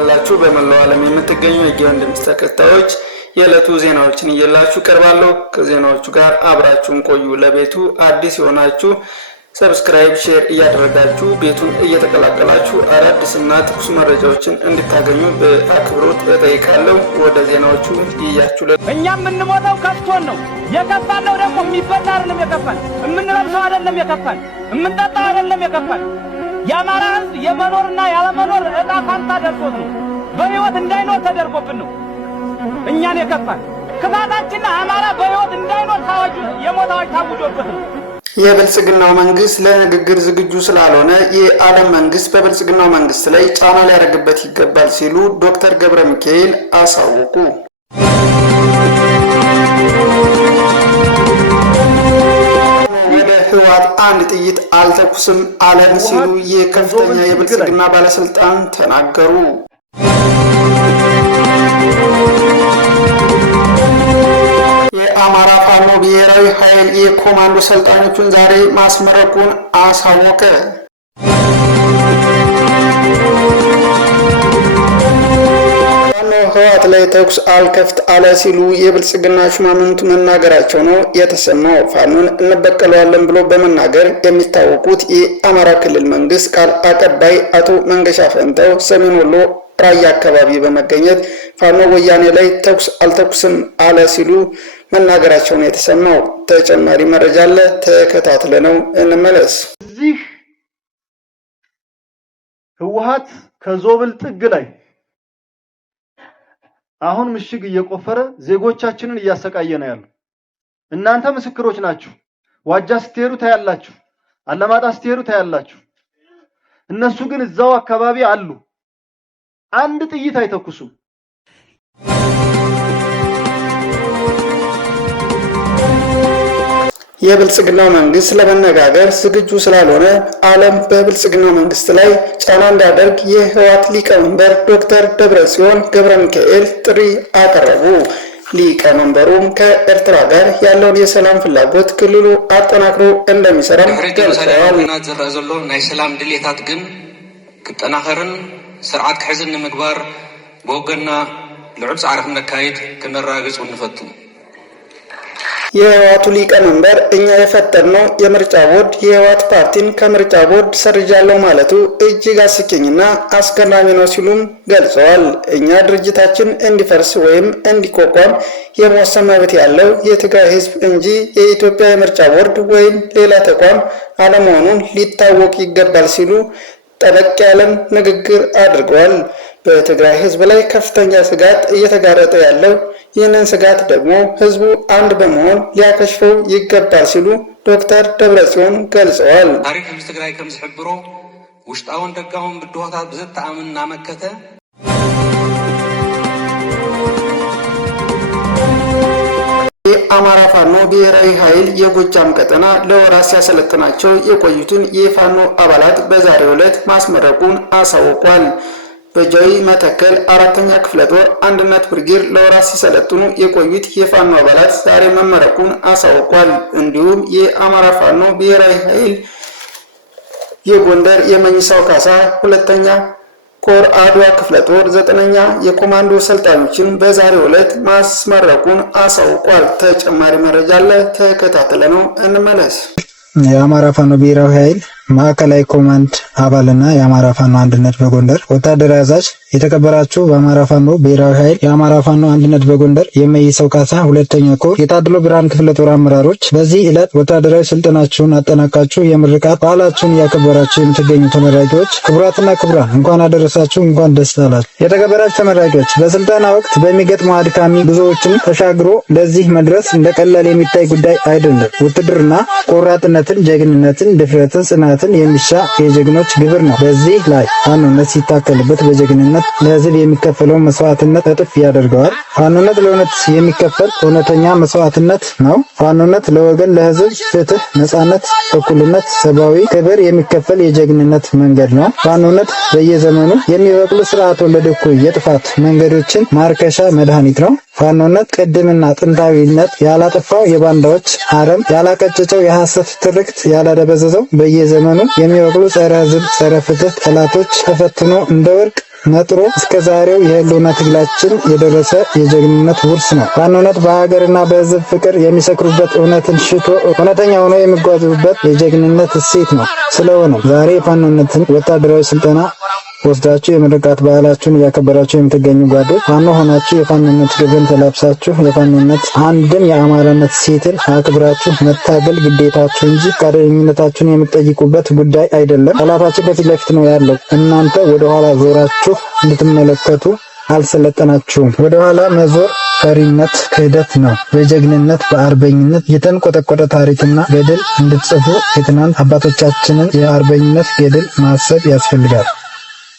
እንደምናላችሁ በመላው ዓለም የምትገኙ የጊዮን ድምጽ ተከታዮች የዕለቱ ዜናዎችን እየላችሁ ቀርባለሁ። ከዜናዎቹ ጋር አብራችሁን ቆዩ። ለቤቱ አዲስ የሆናችሁ ሰብስክራይብ፣ ሼር እያደረጋችሁ ቤቱን እየተቀላቀላችሁ አዳዲስና ትኩስ መረጃዎችን እንድታገኙ በአክብሮት እጠይቃለሁ። ወደ ዜናዎቹ ይያችሁ። እኛም የምንሞተው ከፍቶን ነው። የከፋነው ደግሞ የሚበላ አይደለም የከፋን፣ የምንለብሰው አይደለም የከፋን፣ የምንጠጣው አይደለም የከፋን። የአማራ ሕዝብ የመኖርና ያለመኖር ዕጣ ፋንታ ደርሶት ነው። በሕይወት እንዳይኖር ተደርጎብን ነው እኛን የከፋን። ክፋታችን አማራ በሕይወት እንዳይኖር ታዋጁ የሞት አዋጅ ታውጆበት ነው። የብልጽግናው መንግስት ለንግግር ዝግጁ ስላልሆነ የዓለም መንግስት በብልጽግናው መንግስት ላይ ጫና ሊያደርግበት ይገባል ሲሉ ዶክተር ገብረ ሚካኤል አሳወቁ። ወደ ህወሓት አንድ ጥይት አልተኩስም አለን ሲሉ የከፍተኛ የብልጽግና ባለስልጣን ተናገሩ። የአማራ ፋኖ ብሔራዊ ኃይል የኮማንዶ ሰልጣኞቹን ዛሬ ማስመረቁን አሳወቀ። ፋኖ ህወሓት ላይ ተኩስ አልከፍት አለ ሲሉ የብልጽግና ሹማምንቱ መናገራቸው ነው የተሰማው። ፋኖን እንበቀለዋለን ብሎ በመናገር የሚታወቁት የአማራ ክልል መንግስት ቃል አቀባይ አቶ መንገሻ ፈንታው ሰሜን ወሎ ራያ አካባቢ በመገኘት ፋኖ ወያኔ ላይ ተኩስ አልተኩስም አለ ሲሉ መናገራቸው ነው የተሰማው። ተጨማሪ መረጃ አለ፣ ተከታትለነው እንመለስ። እዚህ ህወሓት ከዞብል ጥግ ላይ አሁን ምሽግ እየቆፈረ ዜጎቻችንን እያሰቃየ ነው ያለው። እናንተ ምስክሮች ናችሁ። ዋጃ ስትሄዱ ታያላችሁ፣ አለማጣ ስትሄዱ ታያላችሁ። እነሱ ግን እዛው አካባቢ አሉ። አንድ ጥይት አይተኩሱም። የብልጽግናው መንግስት ለመነጋገር ዝግጁ ስላልሆነ ዓለም በብልጽግናው መንግስት ላይ ጫና እንዲያደርግ የህወሓት ሊቀመንበር ዶክተር ደብረጽዮን ገብረ ሚካኤል ጥሪ አቀረቡ። ሊቀመንበሩም ከኤርትራ ጋር ያለውን የሰላም ፍላጎት ክልሉ አጠናክሮ እንደሚሰራ ገልጸዋል። ዝረአ ዘሎ ናይ ሰላም ድሌታት ግን ክጠናኸርን ስርዓት ክሕዝን ንምግባር በወገንና ልዑል ጻዕሪ ክነካይድ ክነራግጽ እንፈቱ። የህወሓቱ ሊቀመንበር እኛ የፈጠርነው የምርጫ ቦርድ የህወሓት ፓርቲን ከምርጫ ቦርድ ሰርጃለሁ ማለቱ እጅግ አስቂኝና አስገራሚ ነው ሲሉም ገልጸዋል። እኛ ድርጅታችን እንዲፈርስ ወይም እንዲቋቋም የመወሰን መብት ያለው የትግራይ ህዝብ እንጂ የኢትዮጵያ የምርጫ ቦርድ ወይም ሌላ ተቋም አለመሆኑን ሊታወቅ ይገባል ሲሉ ጠበቅ ያለም ንግግር አድርገዋል። በትግራይ ህዝብ ላይ ከፍተኛ ስጋት እየተጋረጠ ያለው ይህንን ስጋት ደግሞ ህዝቡ አንድ በመሆን ሊያከሽፈው ይገባል ሲሉ ዶክተር ደብረጽዮን ገልጸዋል። ታሪክ ምስ ትግራይ ከም ዝሕብሮ ውሽጣውን ደጋውን ብድሆታት ብዘተኣምን እናመከተ የአማራ ፋኖ ብሔራዊ ኃይል የጎጃም ቀጠና ለወራት ሲያሰለጥናቸው የቆዩትን የፋኖ አባላት በዛሬው ዕለት ማስመረቁን አሳውቋል። በጃዊ መተከል አራተኛ ክፍለ ጦር አንድነት ብርጌድ ለወራት ሲሰለጥኑ የቆዩት የፋኖ አባላት ዛሬ መመረቁን አሳውቋል። እንዲሁም የአማራ ፋኖ ብሔራዊ ኃይል የጎንደር የመኝሳው ካሳ ሁለተኛ ኮር አድዋ ክፍለ ጦር 9ኛ የኮማንዶ ሰልጣኞችን በዛሬው ዕለት ማስመረቁን አሳውቋል። ተጨማሪ መረጃ አለ፣ ተከታተለነው እንመለስ። የአማራ ፋኖ ብሔራዊ ኃይል ማዕከላዊ ኮማንድ አባልና የአማራ ፋኖ አንድነት በጎንደር ወታደራዊ አዛዥ፣ የተከበራችሁ በአማራ ፋኖ ብሔራዊ ኃይል የአማራ ፋኖ አንድነት በጎንደር የመይሰው ካሳ ሁለተኛ ኮር የታድሎ ብርሃን ክፍለ ጦር አመራሮች፣ በዚህ ዕለት ወታደራዊ ስልጠናችሁን አጠናቃችሁ የምርቃት በዓላችሁን እያከበራችሁ የምትገኙ ተመራቂዎች ክቡራትና ክቡራን እንኳን አደረሳችሁ፣ እንኳን ደስ አላችሁ። የተከበራችሁ ተመራቂዎች በስልጠና ወቅት በሚገጥሙ አድካሚ ጉዞዎችን ተሻግሮ ለዚህ መድረስ እንደ ቀላል የሚታይ ጉዳይ አይደለም። ውትድርና ቆራጥነትን፣ ጀግንነትን፣ ድፍረትን፣ ጽናትን የሚሻ የጀግኖች ግብር ነው። በዚህ ላይ ፋኖነት ሲታከልበት በጀግንነት ለህዝብ የሚከፈለው መስዋዕትነት እጥፍ ያደርገዋል። ፋኖነት ለእውነት የሚከፈል እውነተኛ መስዋዕትነት ነው። ፋኖነት ለወገን፣ ለህዝብ ፍትህ፣ ነጻነት፣ እኩልነት፣ ሰብአዊ ክብር የሚከፈል የጀግንነት መንገድ ነው። ፋኖነት በየዘመኑ የሚበቅሉ ስርዓት ወለድ እኩይ የጥፋት መንገዶችን ማርከሻ መድኃኒት ነው። ፋኖነት ቅድምና ጥንታዊነት ያላጠፋው የባንዳዎች አረም ያላቀጨጨው የሐሰት ትርክት ያላደበዘዘው በየዘመኑ የሚበቅሉ ጸረ ህዝብ ጸረ ፍትህ ጠላቶች ተፈትኖ እንደ ወርቅ ነጥሮ እስከ ዛሬው የህልውና ትግላችን የደረሰ የጀግንነት ውርስ ነው። ፋኖነት በሀገርና በህዝብ ፍቅር የሚሰክሩበት፣ እውነትን ሽቶ እውነተኛ ሆኖ የሚጓዙበት የጀግንነት እሴት ነው። ስለሆነ ዛሬ የፋኖነትን ወታደራዊ ስልጠና ወስዳችሁ የምርቃት በዓላችሁን እያከበራችሁ የምትገኙ ጓዶች ፋኖ ሆናችሁ የፋኖነት ግብን ተላብሳችሁ የፋኖነት አንድም የአማራነት ሴትን አክብራችሁ መታገል ግዴታችሁ እንጂ ፈቃደኝነታችሁን የምትጠይቁበት ጉዳይ አይደለም። ጠላታችን በፊት ለፊት ነው ያለው። እናንተ ወደኋላ ዞራችሁ እንድትመለከቱ አልሰለጠናችሁም። ወደኋላ መዞር ፈሪነት ክህደት ነው። በጀግንነት በአርበኝነት የተንቆጠቆጠ ታሪክና ገድል እንድትጽፉ የትናንት አባቶቻችንን የአርበኝነት ገድል ማሰብ ያስፈልጋል።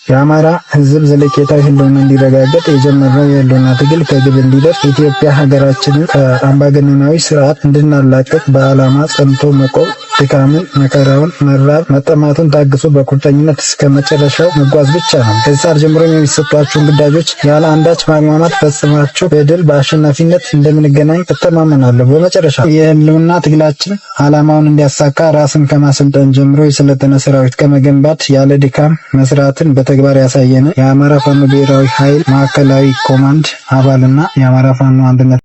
የአማራ ህዝብ ዘለቄታዊ ህልውና እንዲረጋገጥ የጀመረው የህልውና ትግል ከግብ እንዲደርስ ኢትዮጵያ ሀገራችንን ከአምባገነናዊ ስርዓት እንድናላቀቅ በዓላማ ጸንቶ መቆም፣ ድካምን፣ መከራውን፣ መራብ፣ መጠማቱን ታግሶ በቁርጠኝነት እስከ መጨረሻው መጓዝ ብቻ ነው። ከዚህ ሰዓት ጀምሮ የሚሰጧችሁን ግዳጆች ያለ አንዳች ማግማማት ፈጽማችሁ በድል በአሸናፊነት እንደምንገናኝ እተማመናለሁ። በመጨረሻ የህልውና ትግላችን ዓላማውን እንዲያሳካ ራስን ከማሰልጠን ጀምሮ የሰለጠነ ሰራዊት ከመገንባት ያለ ድካም መስራትን በተግባር ያሳየነ የአማራ ፋኖ ብሔራዊ ኃይል ማዕከላዊ ኮማንድ አባልና የአማራ ፋኖ አንድነት